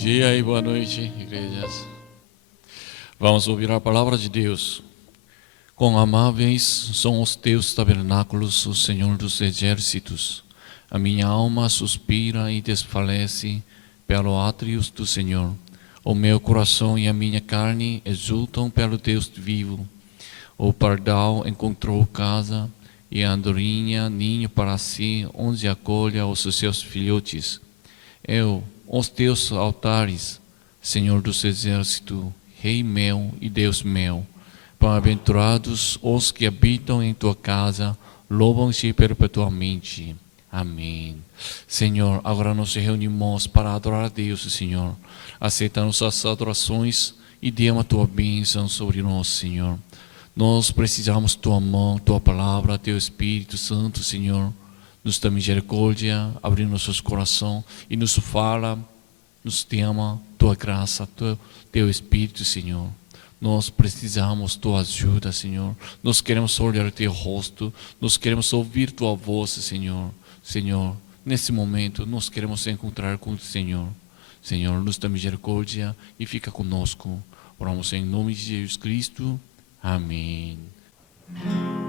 dia e boa noite, igrejas. Vamos ouvir a palavra de Deus. Quão amáveis são os teus tabernáculos, o Senhor dos exércitos. A minha alma suspira e desfalece pelo átrios do Senhor. O meu coração e a minha carne exultam pelo Deus vivo. O pardal encontrou casa e a andorinha ninho para si, onde acolha os seus filhotes. Os teus altares, Senhor dos exércitos, Rei meu e Deus meu, bem-aventurados os que habitam em tua casa, louvam-te perpetuamente. Amém. Senhor, agora nos reunimos para adorar a Deus, Senhor. Aceita nossas adorações e derrama a tua bênção sobre nós, Senhor. Nós precisamos da tua mão, tua palavra, teu Espírito Santo, Senhor. Nos dá misericórdia, abre nossos corações e nos fala, nos derrama tua graça, teu Espírito, Senhor. Nós precisamos da tua ajuda, Senhor. Nós queremos olhar teu rosto, nós queremos ouvir tua voz, Senhor. Senhor, nesse momento, nós queremos encontrar com o Senhor. Senhor, nos dá misericórdia e fica conosco. Oramos em nome de Jesus Cristo. Amém. Thank you.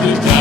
Aleluia.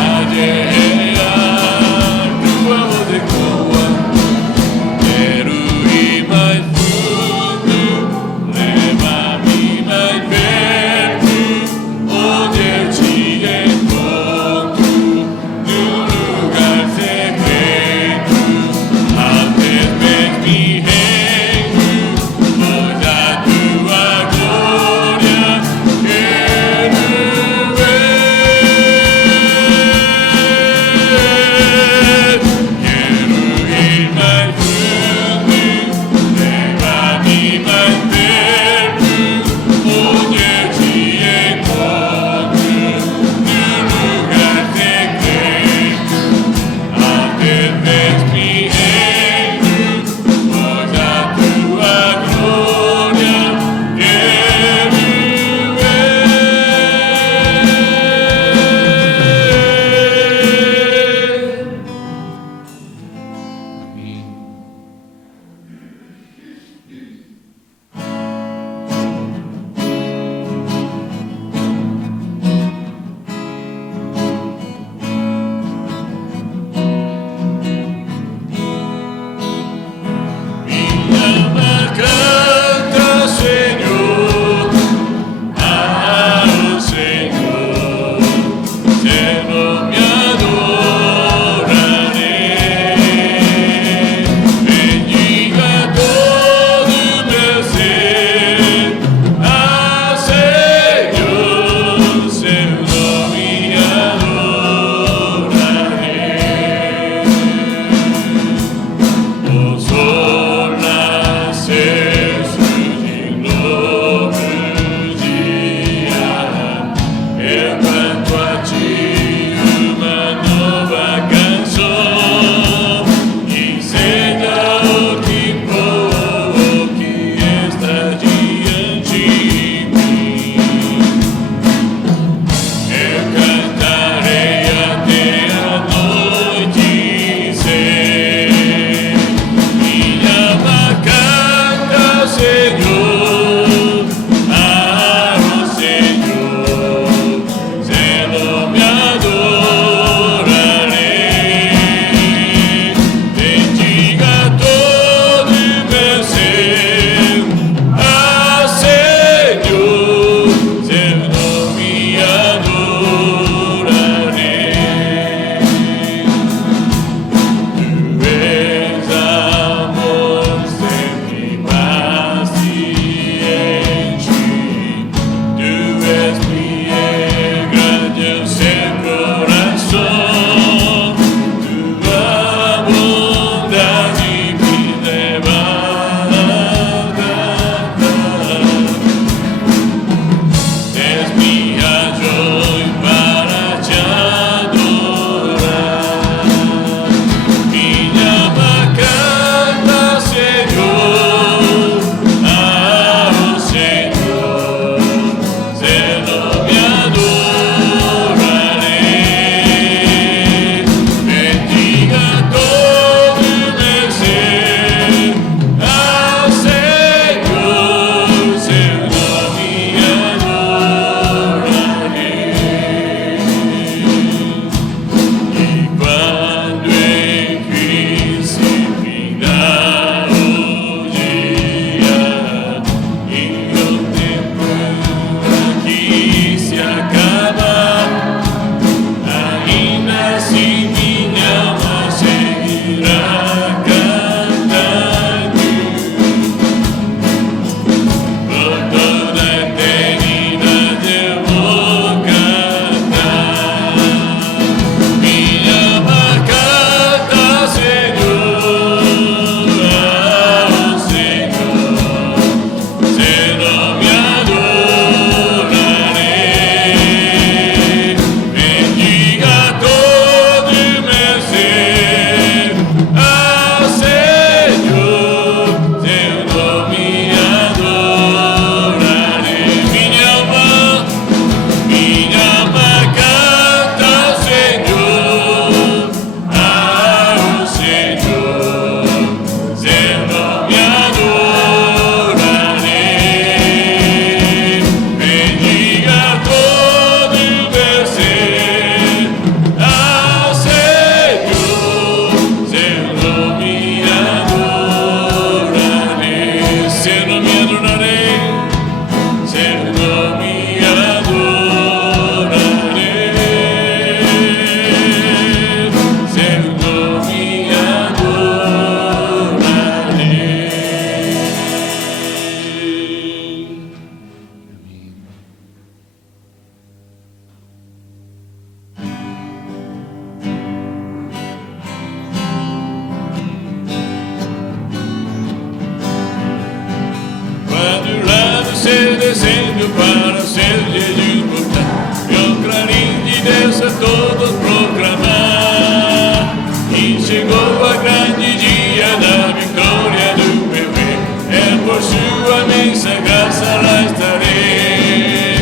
céu descendo para o céu Jesus voltar. E o clarim de Deus a todos proclamar. E chegou a grande dia da vitória do meu rei. É por sua imensa graça lá estarei.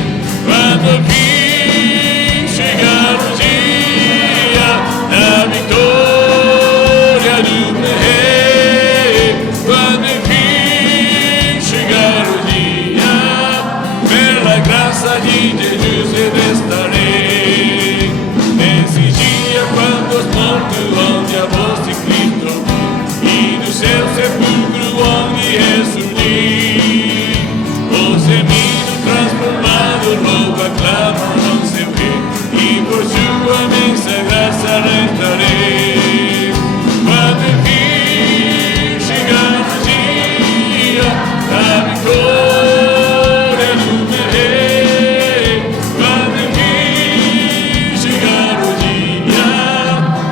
Quando aqui chegar o dia da vitória do meu rei. Quando enfim chegar o dia, pela graça de Jesus eu estarei. Nesse dia quando os mortos onde a voz de Cristo ouvi, e do seu sepulcro onde ressurgir, o gemido transformado louco aclamam o seu rei, e por sua imensa graça rentarei. Quando enfim chegar o dia da vitória do meu rei, quando enfim chegar o dia,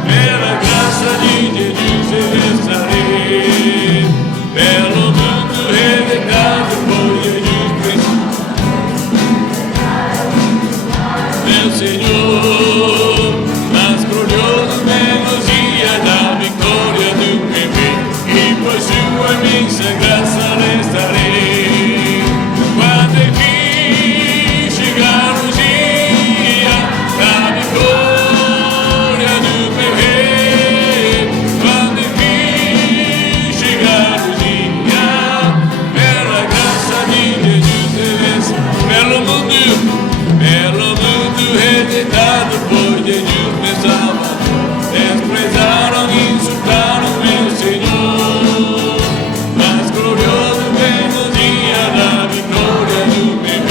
pela graça de Jesus eu estarei. Pelo mundo rejeitado por Jesus Cristo, meu Senhor, mas glorioso menos dia da vitória do meu rei, e por sua imensa graça estarei. Quando enfim chegar o dia da vitória do meu rei, quando enfim chegar o dia, pela graça de Jesus, pelo mundo rejeitado por Jesus meu Salvador, desprezaram e insultaram meu Senhor, mas glorioso vem no dia da vitória do meu rei,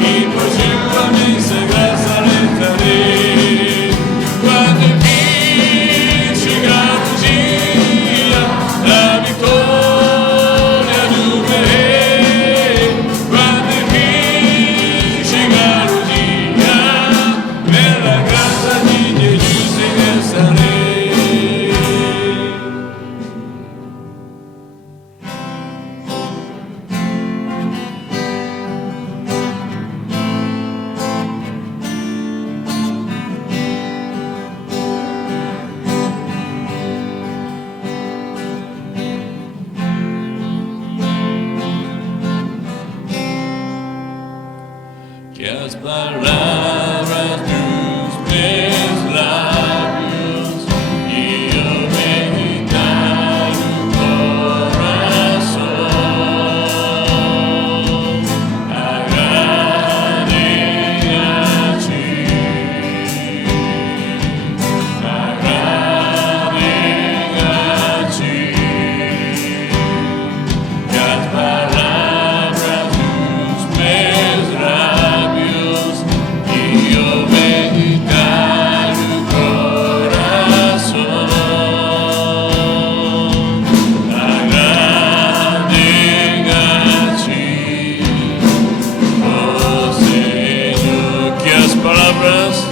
e por sua imensa graça estarei. Quando enfim chegar o dia da vitória do meu rei, quando enfim chegar o dia, pela graça de Jesus eu estarei. Que as palavras dos meus lábios e o meditar no coração agradem a ti, agradem a ti. Que as palavras dos meus lábios e o meditar no coração agradem a ti, ó Senhor. Que as palavras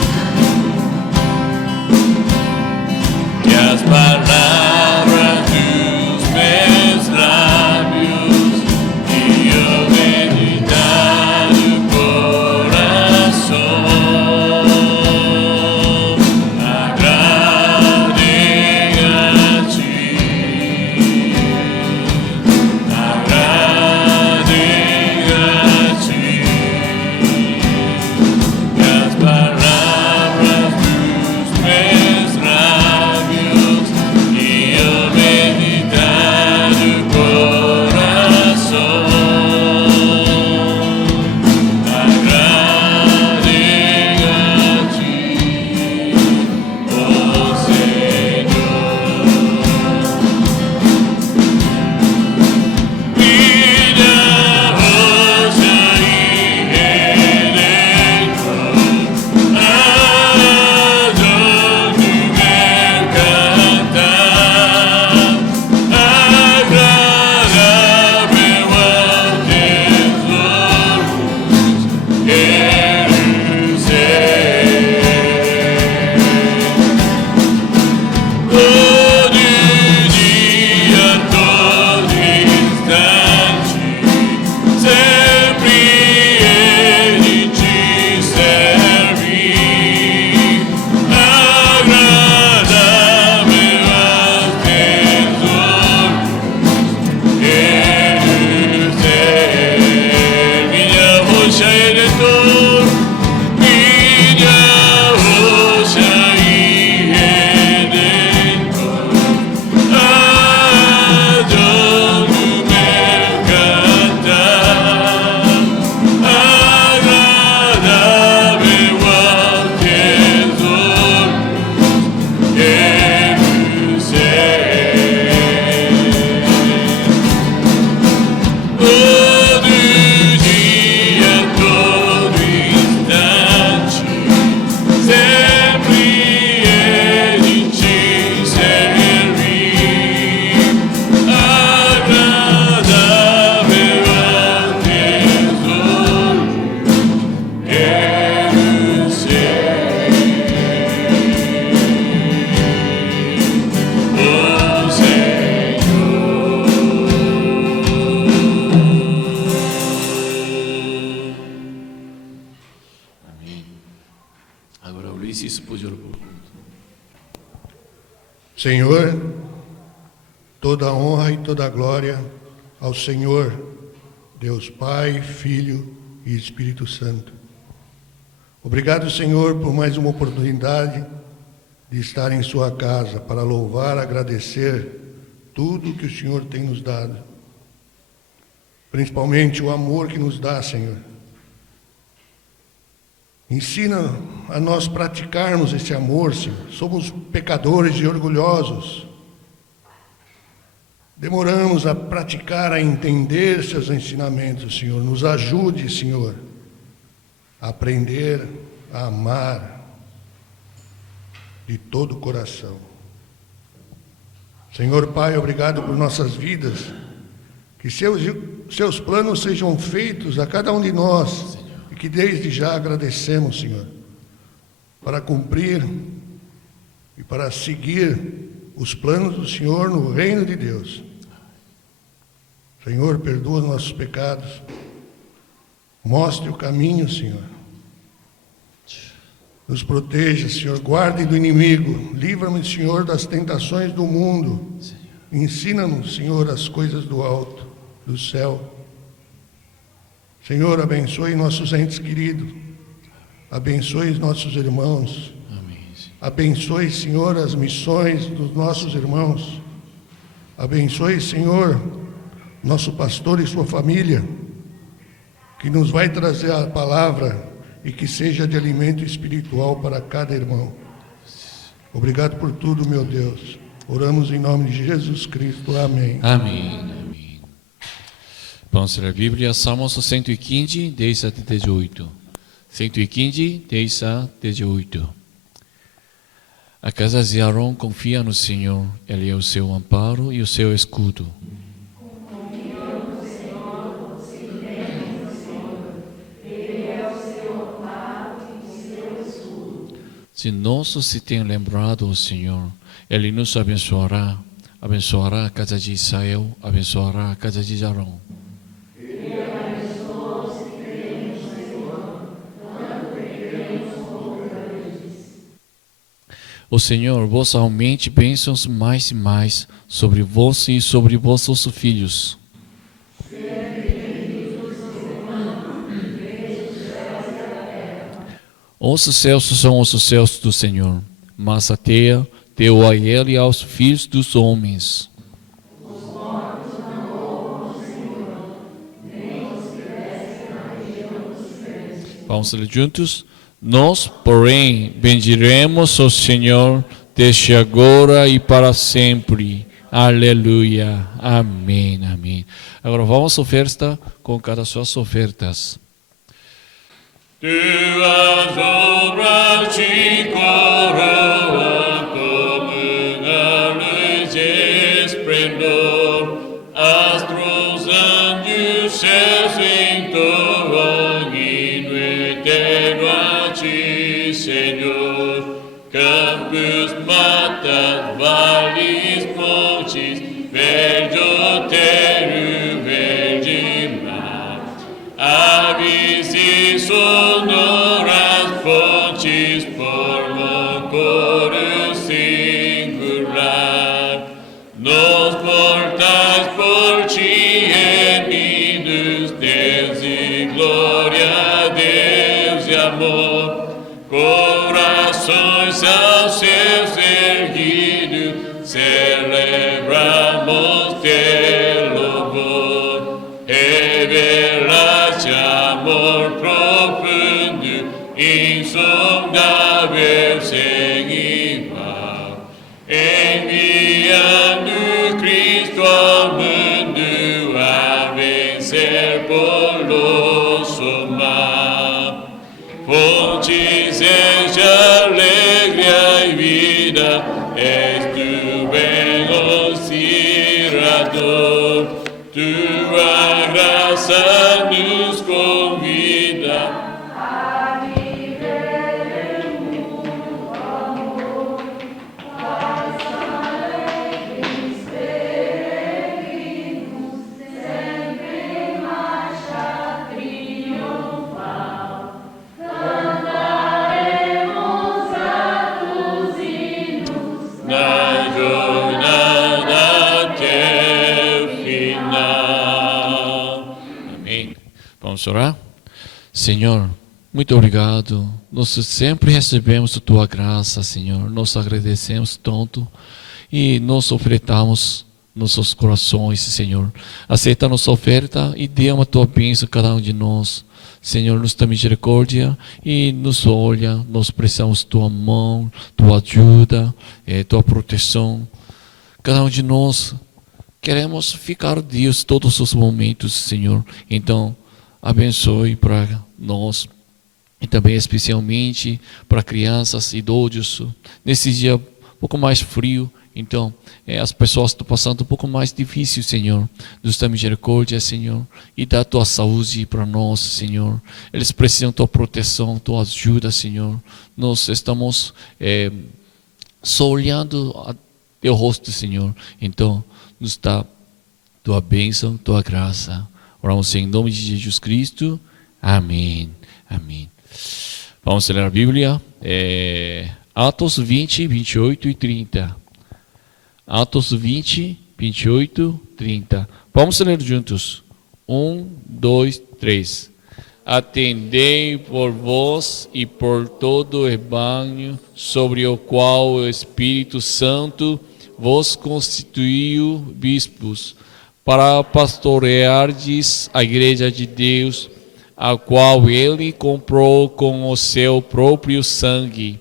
dos meus lábios e o meditar no coração agradem a ti, agradem a ti. Que as palavras dos meus lábios e Senhor, toda a honra e toda a glória ao Senhor, Deus Pai, Filho e Espírito Santo. Obrigado, Senhor, por mais uma oportunidade de estar em sua casa para louvar, agradecer tudo que o Senhor tem nos dado. Principalmente o amor que nos dá, Senhor. Ensina a nós praticarmos esse amor, Senhor. Somos pecadores e orgulhosos. Demoramos a praticar, a entender seus ensinamentos, Senhor. Nos ajude, Senhor, a aprender a amar de todo o coração. Senhor Pai, obrigado por nossas vidas. Que seus planos sejam feitos a cada um de nós. E que desde já agradecemos, Senhor, para cumprir e para seguir os planos do Senhor no reino de Deus. Senhor, perdoa nossos pecados. Mostre o caminho, Senhor. Nos proteja, Senhor. Guarde do inimigo. Livra-me, Senhor, das tentações do mundo. Ensina-nos, Senhor, as coisas do alto, do céu. Senhor, abençoe nossos entes queridos. Abençoe nossos irmãos. Abençoe, Senhor, as missões dos nossos irmãos. Abençoe, Senhor, nosso pastor e sua família, que nos vai trazer a palavra e que seja de alimento espiritual para cada irmão. Obrigado por tudo, meu Deus. Oramos em nome de Jesus Cristo. Amém. Amém. Vamos ler a Bíblia, Salmos 115, 10 a 18. 115, 10 a 18. A casa de Arão confia no Senhor, Ele é o seu amparo e o seu escudo. Se nosso se tem lembrado o Senhor, Ele nos abençoará. Abençoará a casa de Israel, abençoará a casa de Arão. O Senhor vos aumente bênçãos mais e mais sobre vós e sobre vossos filhos. Os céus são os céus do Senhor, mas a terra deu a Ele e aos filhos dos homens. Vamos ler juntos? Nós, porém, bendiremos o Senhor desde agora e para sempre. Aleluia. Amém, amém. Agora vamos à oferta com cada suas ofertas. Tuas obras te coroam como uma luz de esplendor. Astros anjos céus entoam hino eterno a ti, Senhor. Campos, matas, vales, montes, verde outeiro, verde mar. Aves e sonoras fontes formam coro singular. Nos portais por ti erguidos, Deus e glória, Deus e amor. Corações aos seus erguidos, celebramos teu louvor. Revelaste amor profundo, insondável, sem igual. Enviando Cristo ao mundo a vencer por nosso mal. Fontes de alegria e vida, és tu bem auxiliador. Tua graça nos convida a viver em muito amor, paz, alegres, peregrinos, sempre em marcha triunfal. Cantaremos a tus hinos na jornada. Vamos orar? Senhor, muito obrigado. Nós sempre recebemos a Tua graça, Senhor. Nós agradecemos tanto e nós ofertamos nossos corações, Senhor. Aceita nossa oferta e dê uma Tua bênção a cada um de nós. Senhor, nos dá misericórdia e nos olha. Nós precisamos Tua mão, Tua ajuda, Tua proteção. Cada um de nós queremos ficar Deus todos os momentos, Senhor. Então, abençoe para nós e também especialmente para crianças, idosos. Nesse dia um pouco mais frio, então as pessoas estão passando um pouco mais difícil, Senhor. Nos dá misericórdia, Senhor, e dá Tua saúde para nós, Senhor. Eles precisam da Tua proteção, Tua ajuda, Senhor. Nós estamos só olhando a Teu rosto, Senhor. Então, nos dá Tua bênção, Tua graça. Oramos em nome de Jesus Cristo. Amém. Amém. Vamos ler a Bíblia. Atos 20, 28 e 30. Atos 20, 28, 30. Vamos ler juntos. 1, 2, 3. Atendei por vós e por todo o rebanho sobre o qual o Espírito Santo vos constituiu bispos, para pastoreardes a igreja de Deus, a qual ele comprou com o seu próprio sangue.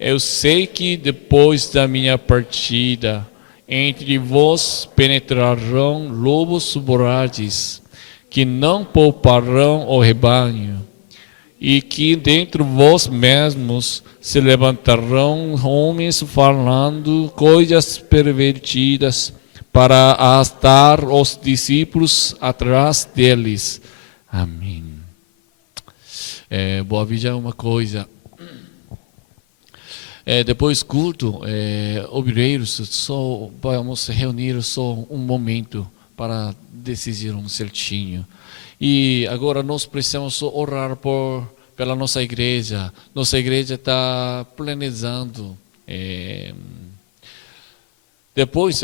Eu sei que depois da minha partida, entre vós penetrarão lobos vorazes, que não pouparão o rebanho, e que dentro vós mesmos se levantarão homens falando coisas pervertidas, para arrastar os discípulos atrás deles. Amém. Vou avisar uma coisa. Depois culto, obreiros, só vamos reunir só um momento para decidir um certinho. E agora nós precisamos orar pela nossa igreja. Nossa igreja está planejando. Depois,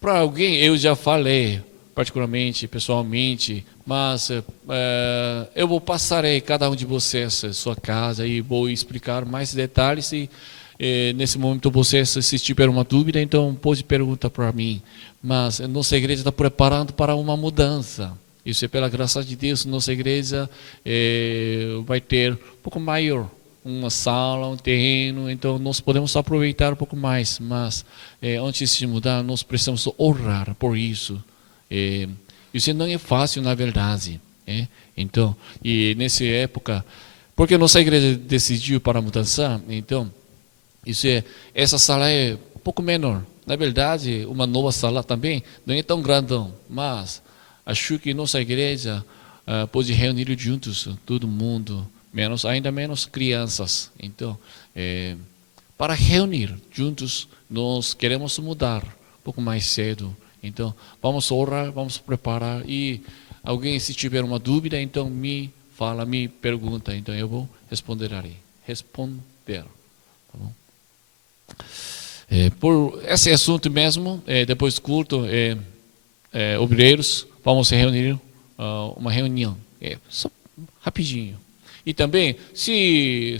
para alguém, eu já falei, particularmente, pessoalmente, mas eu vou passar aí cada um de vocês sua casa e vou explicar mais detalhes. E nesse momento vocês, se tiver uma dúvida, então pode perguntar para mim. Mas nossa igreja está preparando para uma mudança. Isso é pela graça de Deus. Nossa igreja vai ter um pouco maior, uma sala, um terreno, então nós podemos aproveitar um pouco mais, mas antes de mudar, nós precisamos orar por isso. Isso não é fácil, na verdade. Então, e nessa época, porque nossa igreja decidiu para a mudança, então, essa sala é um pouco menor. Na verdade, uma nova sala também não é tão grandão, mas acho que nossa igreja pode reunir juntos todo mundo, ainda menos crianças. Então, para reunir juntos, nós queremos mudar um pouco mais cedo. Então, vamos orar, vamos preparar. E alguém, se tiver uma dúvida, então me fala, me pergunta. Então, eu vou responder. Tá bom? Por esse assunto mesmo, depois do culto, obreiros, vamos reunir uma reunião. Só rapidinho. E também, se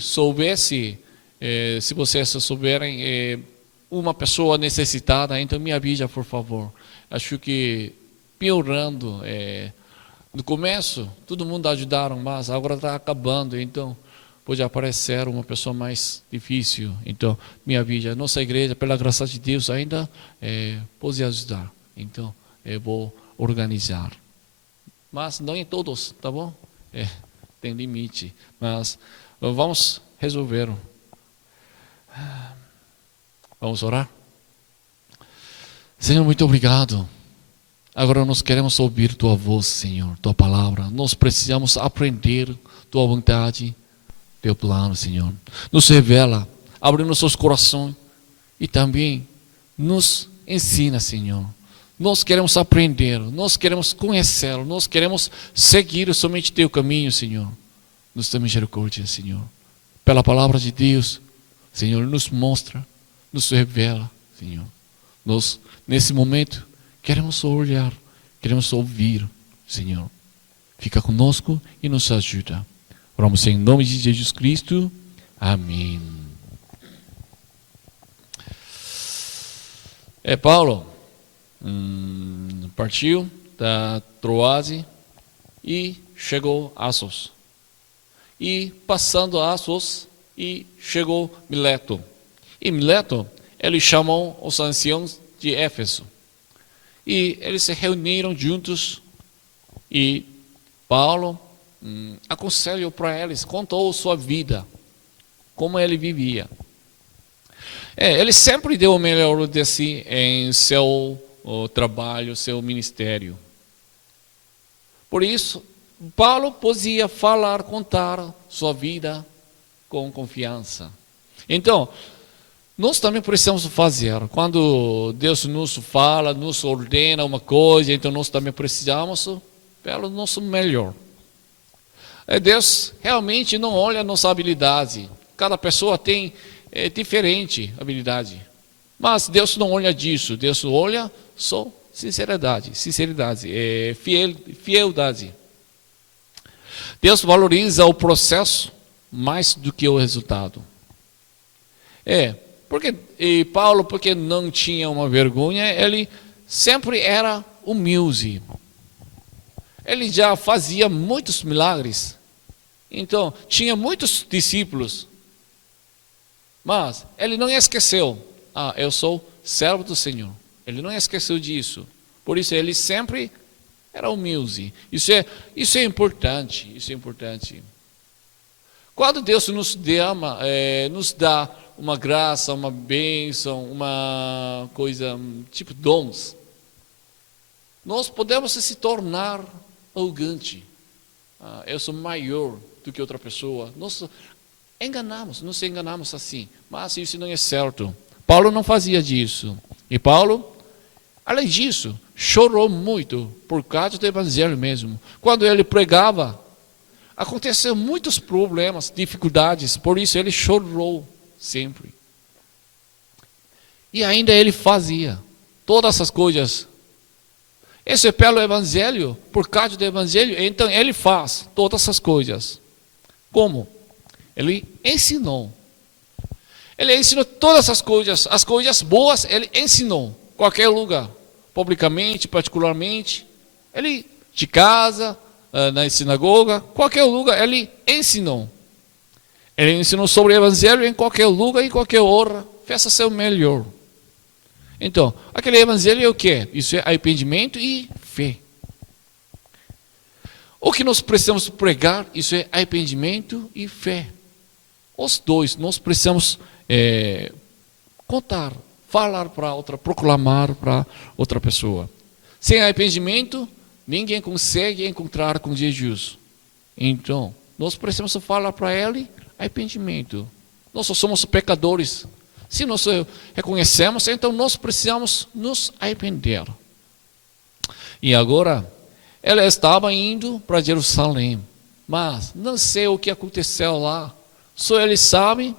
vocês souberem uma pessoa necessitada, então me avisa, por favor. Acho que piorando, no começo, todo mundo ajudaram, mas agora está acabando, então pode aparecer uma pessoa mais difícil. Então, me avisa. Nossa igreja, pela graça de Deus, ainda pode ajudar. Então, eu vou organizar. Mas não em todos, tá bom? Tem limite, mas vamos resolver. Vamos orar? Senhor, muito obrigado. Agora nós queremos ouvir Tua voz, Senhor, Tua palavra. Nós precisamos aprender Tua vontade, Teu plano, Senhor. Nos revela, abre nossos corações e também nos ensina, Senhor. Nós queremos aprender, nós queremos conhecê-lo, nós queremos seguir somente Teu caminho, Senhor. Nos dá misericórdia, Senhor. Pela palavra de Deus, Senhor, nos mostra, nos revela, Senhor. Nós, nesse momento, queremos olhar, queremos ouvir, Senhor. fica conosco e nos ajuda. Oramos em nome de Jesus Cristo. Amém. Paulo partiu da Troade e chegou a Assos. E passando a Assos, e chegou Mileto. E Mileto, ele chamou os anciãos de Éfeso. E eles se reuniram juntos e Paulo aconselhou para eles, contou sua vida, como ele vivia. Ele sempre deu o melhor de si em seu trabalho, seu ministério. Por isso, Paulo podia falar, contar sua vida com confiança. Então, nós também precisamos fazer. Quando Deus nos fala, nos ordena uma coisa, então nós também precisamos pelo nosso melhor. Deus realmente não olha a nossa habilidade. Cada pessoa tem diferente habilidade. Mas Deus não olha disso. Deus olha só sinceridade, fieldade. Deus valoriza o processo mais do que o resultado. Paulo, porque não tinha uma vergonha, ele sempre era humilde. Ele já fazia muitos milagres. Então, tinha muitos discípulos. Mas ele não esqueceu. Eu sou servo do Senhor. Ele não esqueceu disso. Por isso, ele sempre era humilde. Isso é importante. Isso é importante. Quando Deus nos dá uma graça, uma bênção, uma coisa, tipo dons, nós podemos se tornar arrogante. Eu sou maior do que outra pessoa. Nós nos enganamos assim, mas isso não é certo. Paulo não fazia disso. E Paulo, além disso, chorou muito por causa do evangelho mesmo. Quando ele pregava, aconteceu muitos problemas, dificuldades, por isso ele chorou sempre. E ainda ele fazia todas essas coisas. Esse é pelo evangelho, por causa do evangelho, então ele faz todas essas coisas. Como? Ele ensinou. Ele ensinou todas as coisas boas, ele ensinou. Qualquer lugar, publicamente, particularmente. Ele, de casa, na sinagoga, qualquer lugar, ele ensinou. Ele ensinou sobre o evangelho em qualquer lugar, em qualquer hora. Faça seu melhor. Então, aquele evangelho é o quê? Isso é arrependimento e fé. O que nós precisamos pregar, isso é arrependimento e fé. Os dois, nós precisamos contar, falar para outra, proclamar para outra pessoa. Sem arrependimento, ninguém consegue encontrar com Jesus. Então, nós precisamos falar para ele arrependimento. Nós só somos pecadores. Se nós reconhecemos, então nós precisamos nos arrepender. E agora, ela estava indo para Jerusalém, mas não sei o que aconteceu lá. Só ele sabe,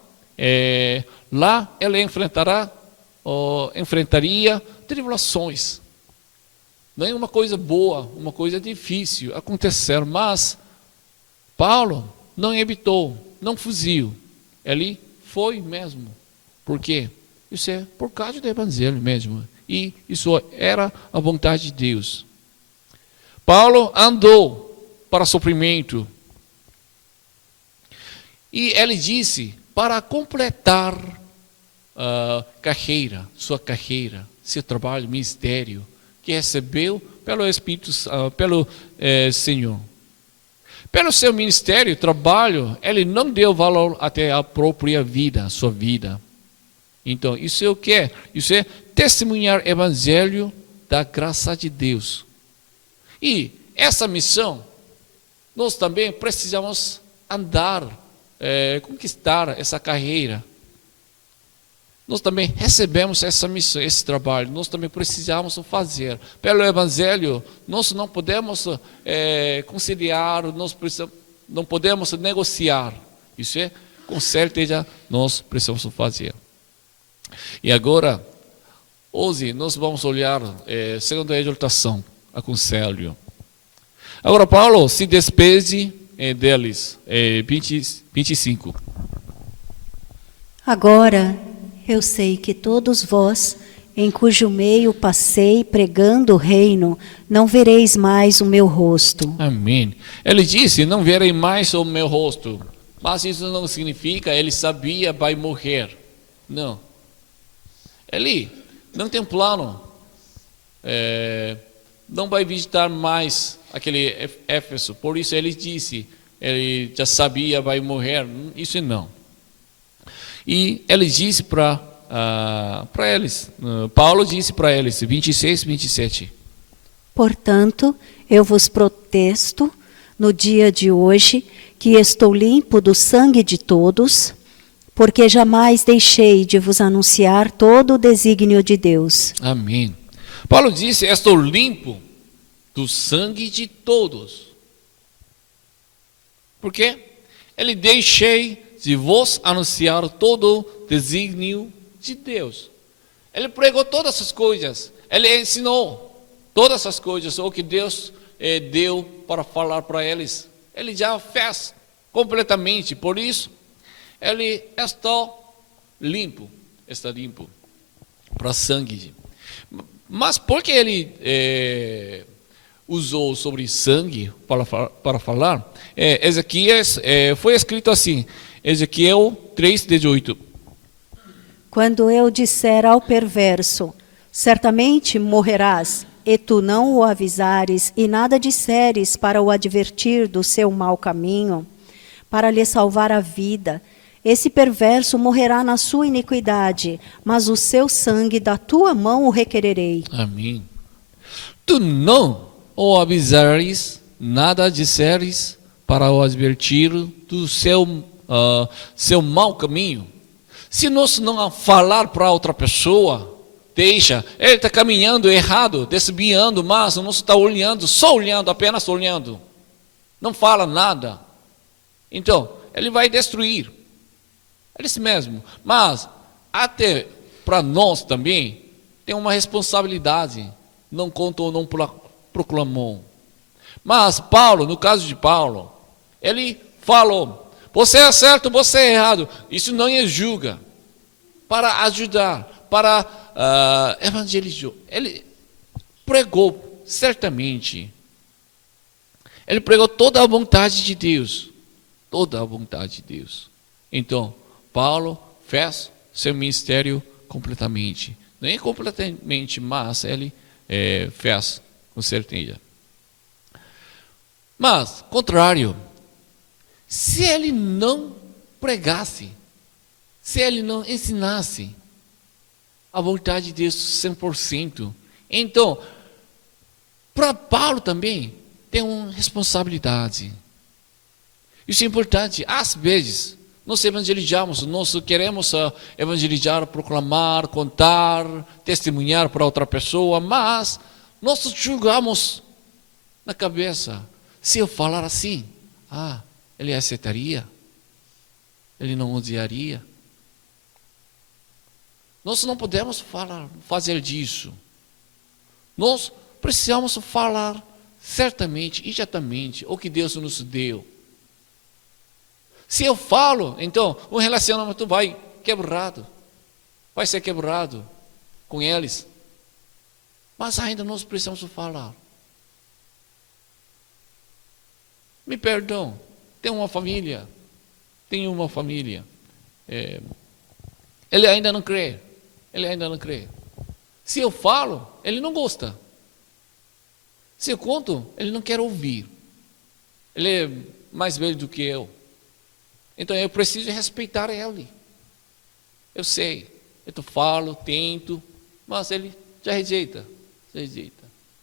lá ela enfrentaria tribulações. Não é uma coisa boa, uma coisa difícil acontecer, mas Paulo não evitou, não fugiu. Ele foi mesmo. Por quê? Isso é por causa do evangelho mesmo. E isso era a vontade de Deus. Paulo andou para sofrimento. E ele disse, para completar sua carreira, seu trabalho, ministério, que recebeu pelo Espírito, pelo Senhor. Pelo seu ministério, trabalho, ele não deu valor até à própria vida, sua vida. Então, isso é o que é? Isso é testemunhar o evangelho da graça de Deus. E essa missão, nós também precisamos andar, conquistar essa carreira. Nós também recebemos essa missão, esse trabalho. Nós também precisamos fazer. Pelo evangelho, nós não podemos conciliar, não podemos negociar. Isso é, com certeza, nós precisamos fazer. E agora, hoje, nós vamos olhar segunda exortação, aconselho. Agora Paulo se despede deles. 25. Agora eu sei que todos vós, em cujo meio passei pregando o reino, não vereis mais o meu rosto. Amém. Ele disse, não verei mais o meu rosto. Mas isso não significa ele sabia vai morrer. Não. Ele não tem plano. Não vai visitar mais aquele Éfeso. Por isso ele disse, ele já sabia vai morrer. Isso não. E ele disse para eles, Paulo disse para eles, 26, 27. Portanto, eu vos protesto no dia de hoje que estou limpo do sangue de todos, porque jamais deixei de vos anunciar todo o desígnio de Deus. Amém. Paulo disse, estou limpo do sangue de todos. Por quê? Ele deixei de vos anunciar todo o desígnio de Deus. Ele pregou todas essas coisas. Ele ensinou todas essas coisas, o que Deus deu para falar para eles. Ele já fez completamente. Por isso, ele está limpo para sangue. Mas por que ele usou sobre sangue para falar? Ezequias foi escrito assim, Ezequiel 3:18. Quando eu disser ao perverso, certamente morrerás, e tu não o avisares e nada disseres para o advertir do seu mau caminho, para lhe salvar a vida, esse perverso morrerá na sua iniquidade, mas o seu sangue da tua mão o requererei. Amém. Tu não o avisares, nada disseres para o advertir do seu mau caminho. Se nós não falar para outra pessoa, deixa, ele está caminhando errado, desviando, mas nós está olhando, só olhando, apenas olhando. Não fala nada. Então, ele vai destruir. É isso mesmo. Mas, até para nós também, tem uma responsabilidade. Não contou, não proclamou. Mas Paulo, no caso de Paulo, ele falou, você é certo, você é errado. Isso não é julga. Para ajudar, para evangelizar. Ele pregou, certamente. Ele pregou toda a vontade de Deus. Toda a vontade de Deus. Então, Paulo fez seu ministério completamente. Nem completamente, mas ele fez com certeza. Mas, contrário, se ele não pregasse, se ele não ensinasse a vontade de Deus 100%, então, para Paulo também tem uma responsabilidade. Isso é importante. Às vezes, nós evangelizamos, nós queremos evangelizar, proclamar, contar, testemunhar para outra pessoa, mas nós julgamos na cabeça. Se eu falar assim, ele aceitaria? Ele não odiaria? Nós não podemos fazer disso. Nós precisamos falar certamente, exatamente, o que Deus nos deu. Se eu falo, então o relacionamento vai ser quebrado com eles. Mas ainda nós precisamos falar. Me perdão, tenho uma família. Ele ainda não crê. Se eu falo, ele não gosta. Se eu conto, ele não quer ouvir. Ele é mais velho do que eu. Então eu preciso respeitar ele. Eu sei, eu falo, tento, mas ele já rejeita.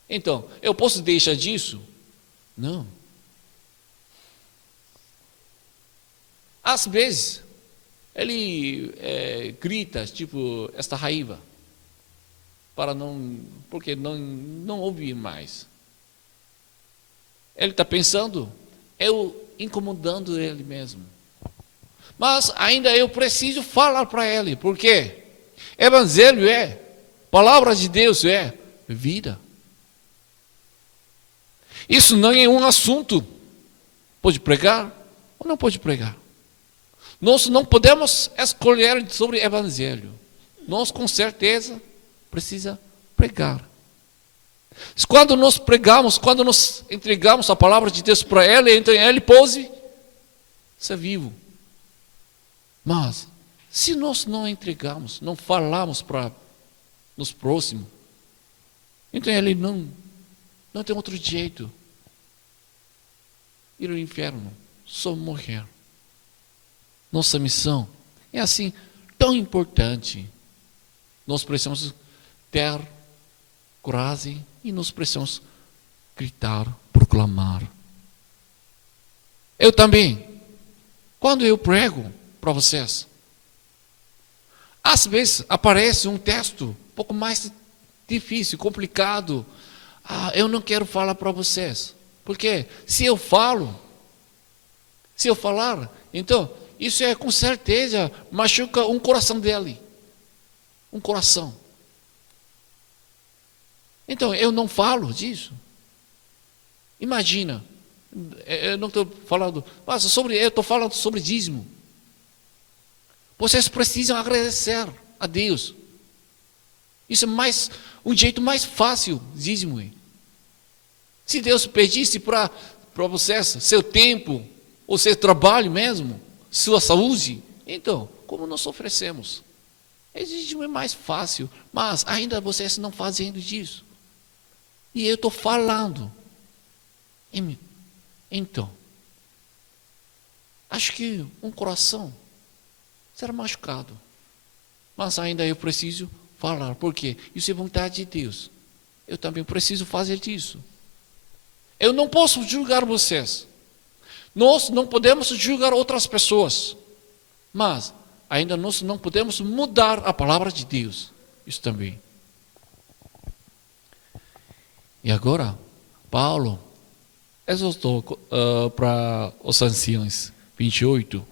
Então, eu posso deixar disso? Não. Às vezes, ele grita, tipo, esta raiva, porque não ouvir mais. Ele está pensando, eu incomodando ele mesmo. Mas ainda eu preciso falar para ele, porque Evangelho palavra de Deus vida. Isso não é um assunto. Pode pregar ou não pode pregar. Nós não podemos escolher sobre o Evangelho. Nós, com certeza, precisa pregar. Quando nós pregamos, quando nós entregamos a palavra de Deus para Ele, então Ele pode ser vivo. Mas, se nós não entregamos, não falamos para os próximos, então Ele não tem outro jeito. Ir ao inferno, só morrer. Nossa missão é assim, tão importante. Nós precisamos ter coragem e nós precisamos gritar, proclamar. Eu também, quando eu prego para vocês, às vezes aparece um texto um pouco mais difícil, complicado. Eu não quero falar para vocês. Porque se eu falar, então isso é com certeza machuca um coração dele. Um coração. Então eu não falo disso. Imagina, eu não estou falando, mas eu estou falando sobre dízimo. Vocês precisam agradecer a Deus. Isso é um jeito mais fácil, dízimo. Se Deus pedisse para vocês seu tempo, ou seu trabalho mesmo, sua saúde, então, como nós oferecemos? Existe mais fácil, mas ainda vocês não fazendo disso. E eu estou falando. Então, acho que um coração será machucado. Mas ainda eu preciso falar, porque isso é vontade de Deus. Eu também preciso fazer disso. Eu não posso julgar vocês. Nós não podemos julgar outras pessoas. Mas ainda nós não podemos mudar a palavra de Deus. Isso também. E agora, Paulo exortou para os anciãos, 28.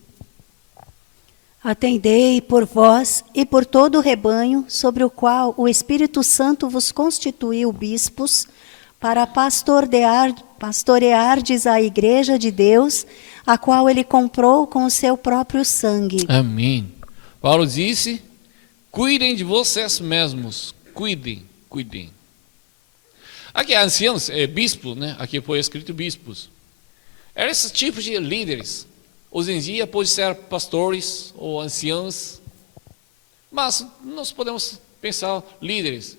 Atendei por vós e por todo o rebanho, sobre o qual o Espírito Santo vos constituiu bispos, para pastoreardes a igreja de Deus, a qual ele comprou com o seu próprio sangue. Amém. Paulo disse, cuidem de vocês mesmos. Cuidem. Aqui anciãos, bispo, né? Aqui foi escrito bispos. Eram esses tipos de líderes. Hoje em dia pode ser pastores ou anciãos. Mas nós podemos pensar líderes.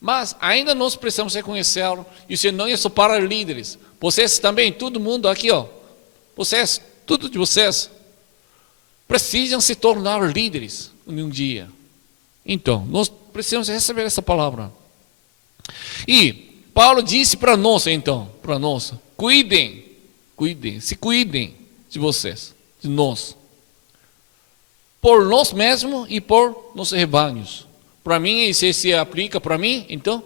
Mas ainda nós precisamos reconhecer, isso não é só para líderes. Vocês também, todo mundo aqui, vocês, tudo de vocês, precisam se tornar líderes um dia. Então, nós precisamos receber essa palavra. E Paulo disse para nós, cuidem de vocês, de nós. Por nós mesmos e por nossos rebanhos. Para mim, isso se aplica para mim, então,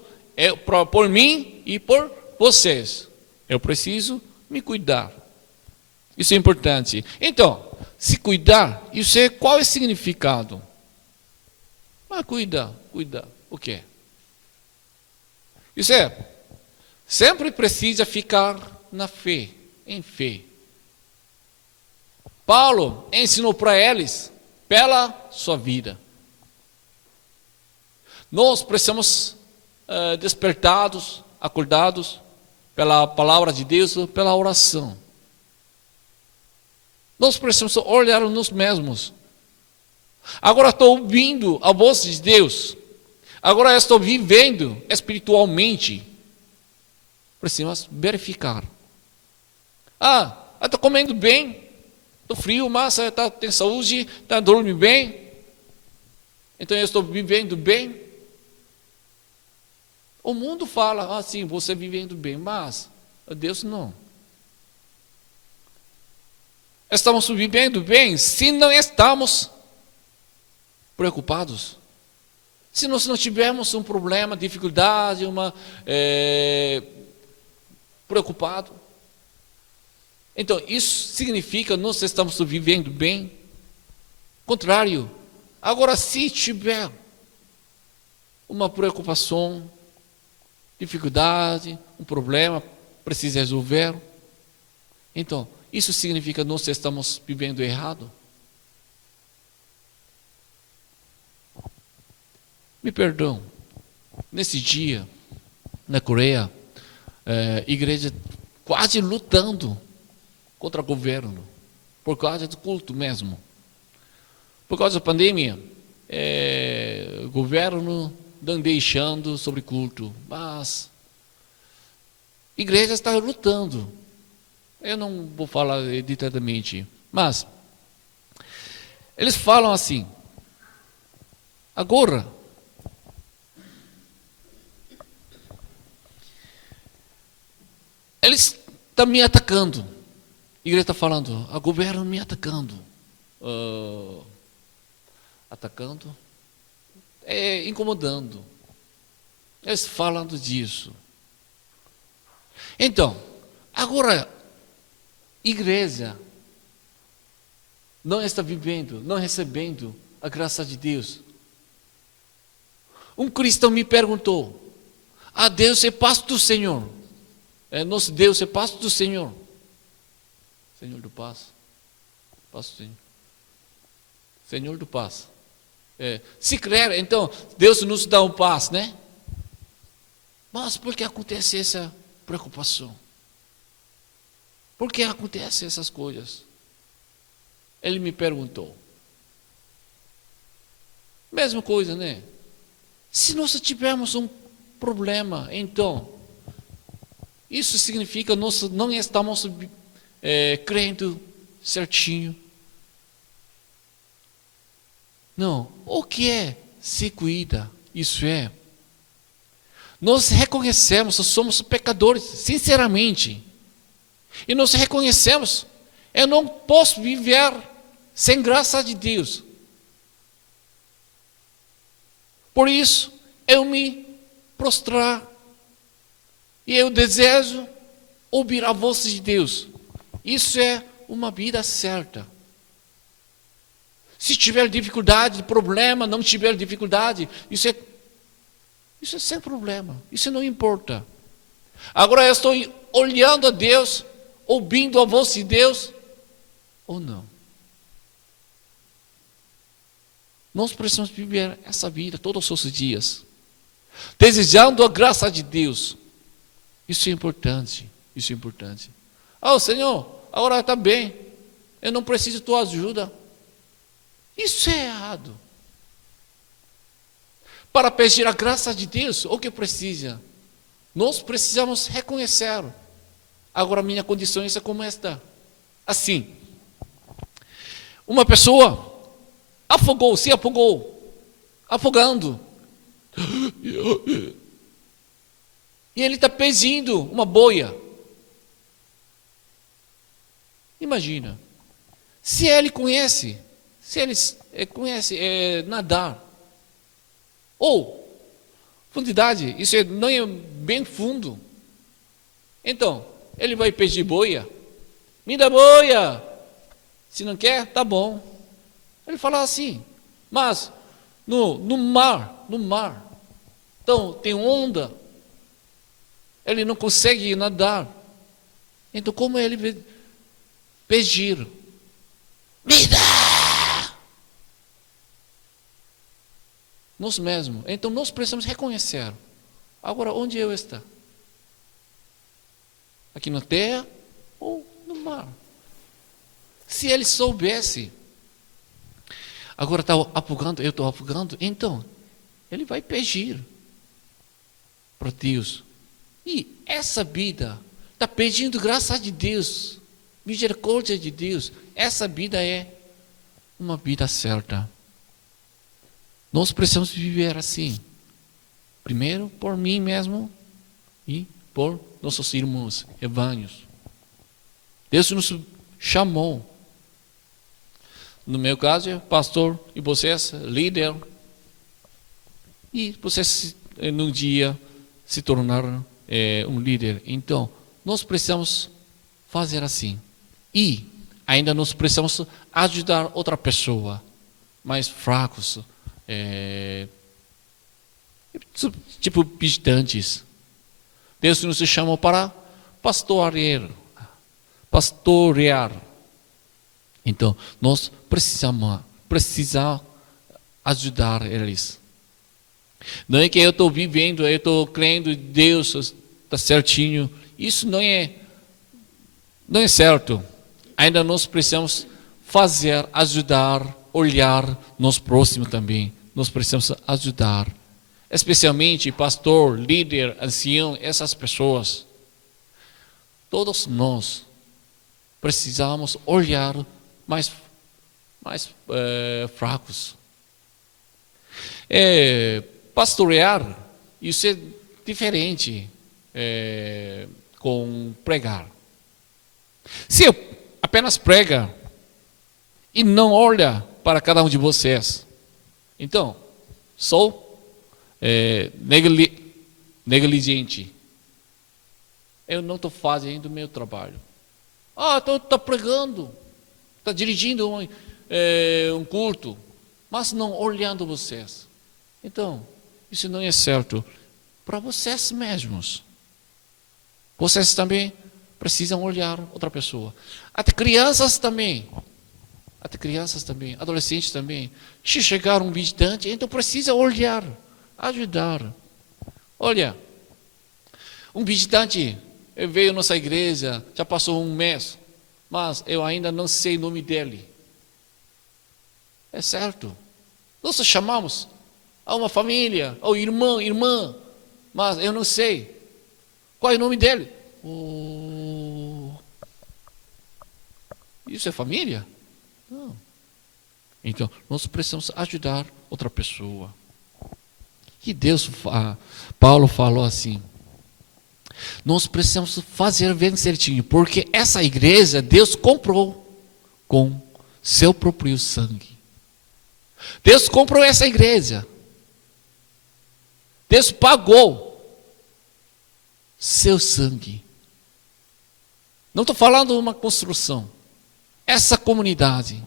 por mim e por vocês. Eu preciso me cuidar. Isso é importante. Então, se cuidar, qual é o significado? Cuidar. O quê? Isso sempre precisa ficar na fé, em fé. Paulo ensinou para eles pela sua vida. Nós precisamos despertados, acordados pela palavra de Deus, pela oração. Nós precisamos olhar nós mesmos. Agora estou ouvindo a voz de Deus. Agora estou vivendo espiritualmente. Precisamos verificar. Estou comendo bem. Estou frio, mas tem saúde, dormindo bem. Então eu estou vivendo bem. O mundo fala, sim, você vivendo bem, mas Deus não. Estamos vivendo bem se não estamos preocupados. Se nós não tivermos um problema, dificuldade, preocupado. Então, isso significa que nós estamos vivendo bem. Contrário. Agora, se tiver uma preocupação, dificuldade, um problema, precisa resolver. Então, isso significa que nós estamos vivendo errado? Me perdão, nesse dia, na Coreia, igreja quase lutando contra o governo, por causa do culto mesmo. Por causa da pandemia, o governo não deixando sobre culto, mas a igreja está lutando. Eu não vou falar detalhadamente, mas eles falam assim: agora, eles estão me atacando. A igreja está falando, o governo me atacando. Atacando? Incomodando. Eles falando disso. Então, agora, a igreja não está vivendo, não recebendo a graça de Deus. Um cristão me perguntou: Deus é pasto do Senhor? Nosso Deus é pasto do Senhor? Senhor do paz. Pasto do Senhor. Senhor do paz. Se crer, então, Deus nos dá um paz, né? Mas por que acontece essa preocupação? Por que acontecem essas coisas? Ele me perguntou. Mesma coisa, né? Se nós tivermos um problema, então, isso significa que nós não estamos crendo certinho. Não, o que é se cuida? Isso é, nós reconhecemos que somos pecadores, sinceramente. E nós reconhecemos, eu não posso viver sem graça de Deus. Por isso, eu me prostrar e eu desejo ouvir a voz de Deus. Isso é uma vida certa. Se tiver dificuldade, problema, não tiver dificuldade, isso é sem problema, isso não importa. Agora eu estou olhando a Deus, ouvindo a voz de Deus, ou não? Nós precisamos viver essa vida todos os dias, desejando a graça de Deus. Isso é importante, isso é importante. Senhor, agora está bem, eu não preciso de tua ajuda. Isso é errado. Para pedir a graça de Deus, o que precisa? Nós precisamos reconhecer. Agora minha condição é como esta. Assim, uma pessoa se afogou, afogando. E ele está pedindo uma boia. Imagina, se ele conhece nadar, ou profundidade, isso não é bem fundo, então ele vai pedir boia, me dá boia, se não quer, tá bom. Ele fala assim, mas no mar, então tem onda, ele não consegue nadar, então como ele vai pedir? Me dá! Nós mesmos. Então nós precisamos reconhecer. Agora, onde eu estou? Aqui na terra ou no mar? Se ele soubesse, agora está afogando, eu estou afogando, então ele vai pedir para Deus. E essa vida está pedindo graça de Deus, misericórdia de Deus. Essa vida é uma vida certa. Nós precisamos viver assim. Primeiro por mim mesmo e por nossos irmãos, rebanhos. Deus nos chamou. No meu caso, pastor, e vocês, líder. E vocês, num dia, se tornaram um líder. Então, nós precisamos fazer assim. E ainda nós precisamos ajudar outra pessoa, mais fracos, tipo visitantes. Deus nos chamou para pastorear. Então, nós precisamos ajudar eles. Não é que eu estou vivendo, eu estou crendo em Deus, está certinho. Isso não é certo. Ainda nós precisamos fazer, ajudar, olhar nos próximos também. Nós precisamos ajudar. Especialmente pastor, líder, ancião, essas pessoas. Todos nós precisamos olhar mais fracos. Pastorear, isso é diferente com pregar. Se eu apenas prega e não olha para cada um de vocês, então sou negligente. Eu não estou fazendo o meu trabalho. Estou pregando, está dirigindo um culto, mas não olhando vocês. Então, isso não é certo para vocês mesmos. Vocês também precisam olhar outra pessoa. Até crianças também, adolescentes também. Se chegar um visitante, então precisa olhar, ajudar. Olha, um visitante veio à nossa igreja, já passou um mês, mas eu ainda não sei o nome dele. É certo. Nós chamamos a uma família, ao irmão, irmã, mas eu não sei qual é o nome dele. Isso é família? Não. Então, nós precisamos ajudar outra pessoa. E Paulo falou assim, nós precisamos fazer bem certinho, porque essa igreja Deus comprou com seu próprio sangue. Deus comprou essa igreja. Deus pagou seu sangue. Não estou falando de uma construção. Essa comunidade.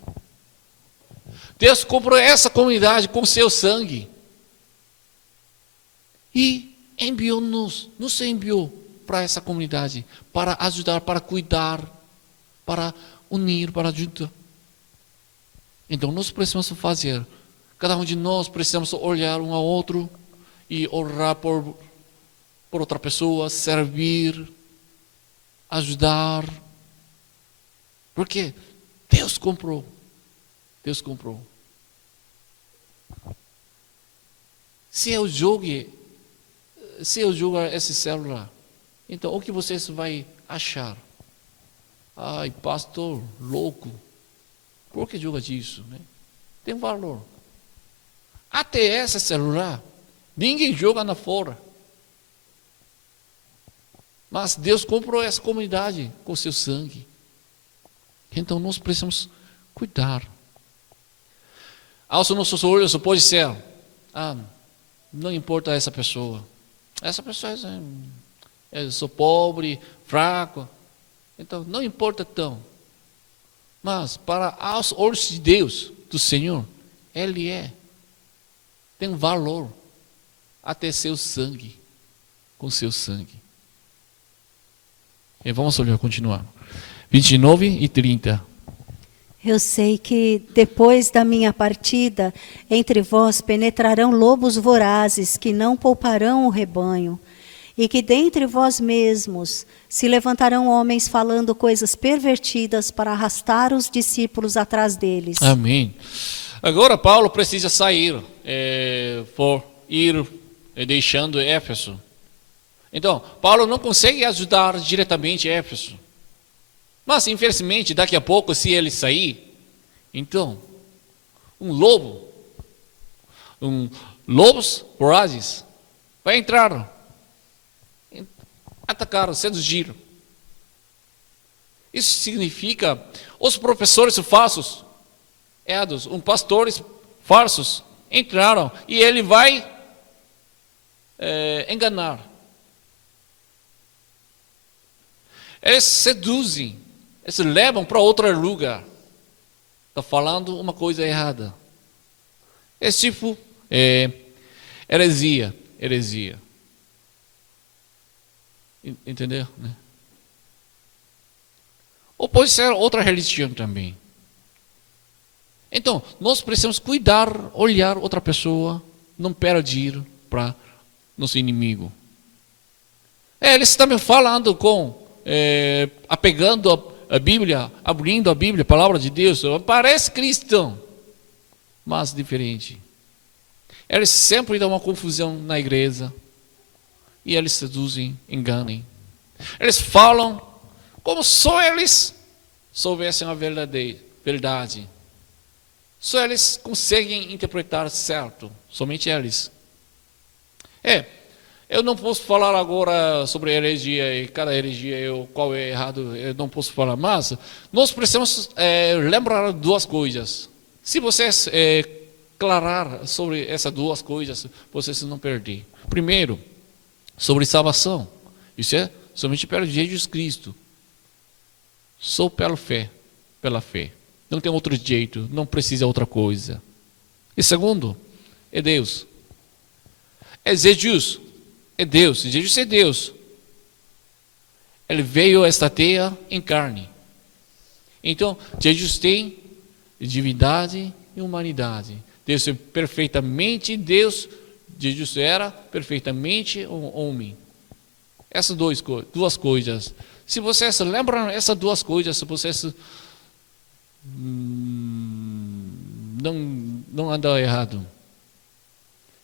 Deus comprou essa comunidade com seu sangue. E nos enviou para essa comunidade, para ajudar, para cuidar, para unir, para ajudar. Então nós precisamos fazer, cada um de nós precisamos olhar um ao outro e orar por outra pessoa, servir, ajudar. Porque Deus comprou. Se eu jogar esse celular, então o que vocês vão achar? Ai, pastor, louco. Por que joga disso? Né? Tem valor. Até esse celular, ninguém joga na fora. Mas Deus comprou essa comunidade com seu sangue. Então nós precisamos cuidar. Aos nossos olhos pode ser, não importa essa pessoa. Essa pessoa eu sou pobre, fraco. Então não importa tão. Mas para aos olhos de Deus, do Senhor, Ele tem valor até seu sangue, com seu sangue. E vamos olhar, continuar. 29 e 30. Eu sei que depois da minha partida, entre vós penetrarão lobos vorazes que não pouparão o rebanho, e que dentre vós mesmos se levantarão homens falando coisas pervertidas para arrastar os discípulos atrás deles. Amém. Agora Paulo precisa sair, por ir deixando Éfeso. Então, Paulo não consegue ajudar diretamente Éfeso. Mas, infelizmente, daqui a pouco, se ele sair, então, lobos vorazes vai entrar, atacar, seduzir. Isso significa os professores falsos, pastores falsos entraram e ele vai enganar. Eles seduzem, eles levam para outro lugar. Está falando uma coisa errada. Esse tipo heresia. Entendeu? Né? Ou pode ser outra religião também. Então, nós precisamos cuidar, olhar outra pessoa, não perder para nosso inimigo. Eles estão me falando apegando a Bíblia, abrindo a Bíblia, a palavra de Deus, parece cristão, mas diferente. Eles sempre dão uma confusão na igreja, e eles seduzem, enganam. Eles falam como só eles soubessem a verdade. Só eles conseguem interpretar certo, somente eles. Eu não posso falar agora sobre heresia e cada heregia, qual é errado, eu não posso falar, mas nós precisamos lembrar duas coisas. Se vocês aclarar sobre essas duas coisas, vocês não perdem. Primeiro, sobre salvação. Isso é somente pelo Jesus Cristo. Só pela fé. Não tem outro jeito, não precisa outra coisa. E segundo, é Deus. É Jesus. É Deus. Jesus é Deus. Ele veio a esta terra em carne. Então, Jesus tem divindade e humanidade. Deus é perfeitamente Deus. Jesus era perfeitamente um homem. Essas duas coisas. Se vocês lembram essas duas coisas, se vocês não andam errado.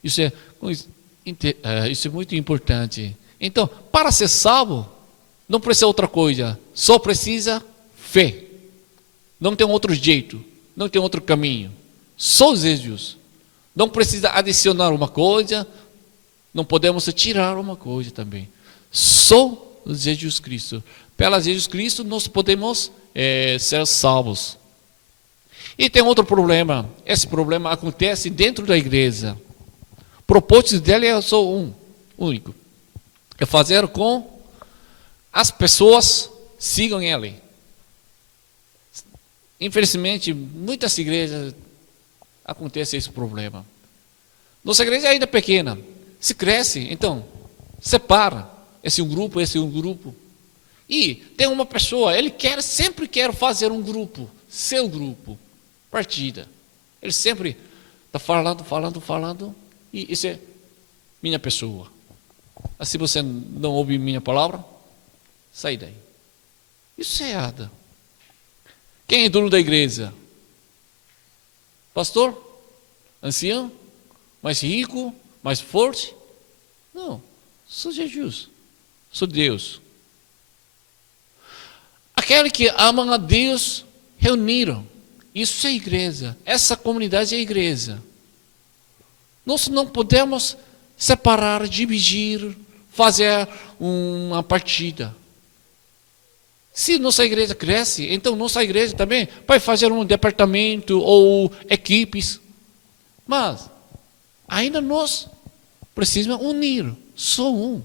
Isso é muito importante. Então, para ser salvo, não precisa outra coisa. Só precisa fé. Não tem outro jeito. Não tem outro caminho. Só Jesus. Não precisa adicionar uma coisa. Não podemos tirar uma coisa também. Só Jesus Cristo. Pela Jesus Cristo nós podemos ser salvos. E tem outro problema. Esse problema acontece dentro da igreja. O propósito dele é só único. É fazer com as pessoas sigam ele. Infelizmente, muitas igrejas acontece esse problema. Nossa igreja é ainda pequena. Se cresce, então, separa. Esse é um grupo, esse é um grupo. E tem uma pessoa, ele sempre quer fazer um grupo, seu grupo, partida. Ele sempre está falando, e isso é minha pessoa. Assim você não ouve minha palavra, sai daí. Isso é errado. Quem é dono da igreja? Pastor? Ancião? Mais rico? Mais forte? Não, sou Jesus. Sou Deus. Aqueles que amam a Deus reuniram. Isso é igreja. Essa comunidade é igreja. Nós não podemos separar, dividir, fazer uma partida. Se nossa igreja cresce, então nossa igreja também vai fazer um departamento ou equipes. Mas ainda nós precisamos unir. Só um.